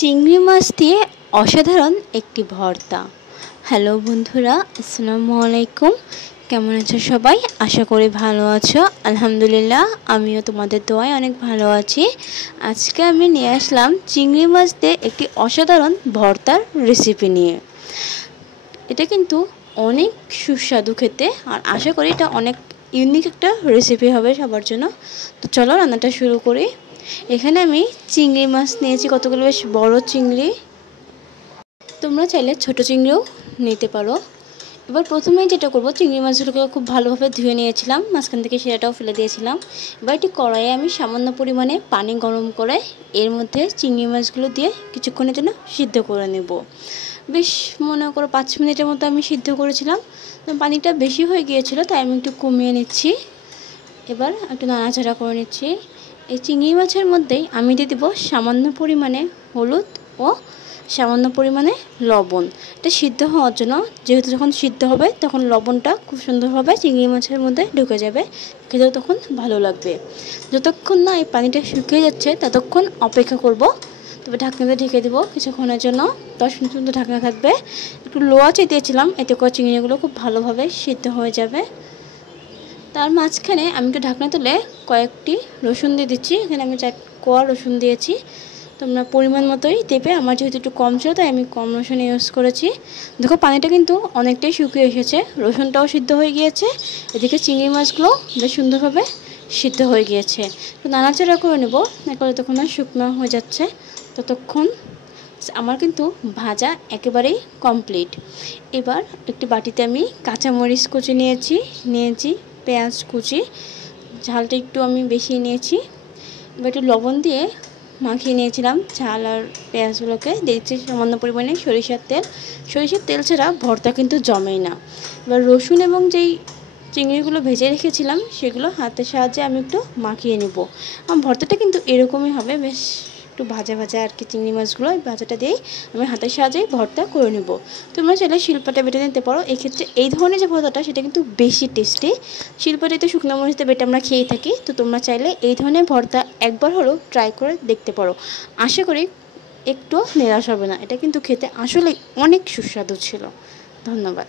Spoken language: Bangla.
চিংড়ি মাছ দিয়ে অসাধারণ একটি ভর্তা। হ্যালো বন্ধুরা, আসসালামু আলাইকুম। কেমন আছো সবাই? আশা করি ভালো আছো। আলহামদুলিল্লাহ, আমিও তোমাদের দোয়ায় অনেক ভালো আছি। আজকে আমি নিয়ে আসলাম চিংড়ি মাছ দিয়ে একটি অসাধারণ ভর্তার রেসিপি নিয়ে। এটা কিন্তু অনেক সুস্বাদু খেতে, আর আশা করি এটা অনেক ইউনিক একটা রেসিপি হবে সবার জন্য। তো চলো রান্নাটা শুরু করি। এখানে আমি চিংড়ি মাছ নিয়েছি, কতগুলো বেশ বড় চিংড়ি। তোমরা চাইলে ছোট চিংড়িও নিতে পারো। এবার প্রথমেই যেটা করব, চিংড়ি মাছগুলোকে খুব ভালোভাবে ধুয়ে নিয়েছিলাম, মাঝখান থেকে সেটাও ফেলে দিয়েছিলাম। এবার একটি কড়াইয়ে আমি সামান্য পরিমাণে পানি গরম করে এর মধ্যে চিংড়ি মাছগুলো দিয়ে কিছুক্ষণের জন্য সিদ্ধ করে নেব। বেশ মনে করো 5 মিনিটের মতো আমি সিদ্ধ করেছিলাম। পানিটা বেশি হয়ে গিয়েছিল, তাই আমি একটু কমিয়ে নিচ্ছি। এবার একটু নাড়াচাড়া করে নিচ্ছি। এই চিংড়ি মাছের মধ্যেই আমি দিয়ে দেবো সামান্য পরিমাণে হলুদ ও সামান্য পরিমাণে লবণ। এটা সিদ্ধ হওয়ার জন্য, যেহেতু যখন সিদ্ধ হবে তখন লবণটা খুব সুন্দরভাবে চিংড়ি মাছের মধ্যে ঢুকে যাবে, খেতেও তখন ভালো লাগবে। যতক্ষণ না এই পানিটা শুকিয়ে যাচ্ছে ততক্ষণ অপেক্ষা করব। তবে ঢাকনাতে ঢেকে দেবো কিছুক্ষণের জন্য, 10 মিনিট পর্যন্ত ঢাকনা থাকবে। একটু লো আঁচে দিয়েছিলাম, এতে করে চিংড়িগুলো খুব ভালোভাবে সিদ্ধ হয়ে যাবে। তার মাঝখানে আমি একটু ঢাকনা তুলে কয়েকটি রসুন দিয়ে দিচ্ছি। এখানে আমি 4 কোয়া রসুন দিয়েছি। তোমরা পরিমাণ মতোই দেবে, আমার যেহেতু একটু কম ছিল তাই আমি কম রসুন ইউজ করেছি। দেখো পানিটা কিন্তু অনেকটাই শুকিয়ে এসেছে, রসুনটাও সিদ্ধ হয়ে গিয়েছে, এদিকে চিংড়ি মাছগুলো বেশ সুন্দরভাবে সিদ্ধ হয়ে গিয়েছে। তো নাড়াচাড়া করে নেব, একবারে তখন শুকনো হয়ে যাচ্ছে ততক্ষণ। আমার কিন্তু ভাজা একেবারেই কমপ্লিট। এবার একটি বাটিতে আমি কাঁচামরিচ কুচি নিয়েছি পেঁয়াজ কুচি, ঝালটা একটু আমি বেশি নিয়েছি। এবার একটু লবণ দিয়ে মাখিয়ে নিয়েছিলাম ঝাল আর পেঁয়াজগুলোকে। দিয়েছি সামান্য পরিমাণে সরিষার তেল ছাড়া ভর্তা কিন্তু জমেই না। এবার রসুন এবং যেই চিংড়িগুলো ভেজে রেখেছিলাম সেগুলো হাতের সাহায্যে আমি একটু মাখিয়ে নেব। আমার ভর্তাটা কিন্তু এরকমই হবে, বেশ একটু ভাজা ভাজা আর কি। চিংড়ি মাছগুলো এই ভাজাটা দিয়েই আমি হাতের সাহায্যেই ভর্তা করে নেব। তোমরা চাইলে শিলপাটা বেটে নিতে পারো। এক্ষেত্রে এই ধরনের যে ভর্তাটা সেটা কিন্তু বেশি টেস্টি। শিলপাটায় তো শুকনো মরিচতে বেটে আমরা খেয়েই থাকি, তো তোমরা চাইলে এই ধরনের ভর্তা একবার হলেও ট্রাই করে দেখতে পারো। আশা করি একটু নিরাশ হবে না, এটা কিন্তু খেতে আসলে অনেক সুস্বাদু ছিল। ধন্যবাদ।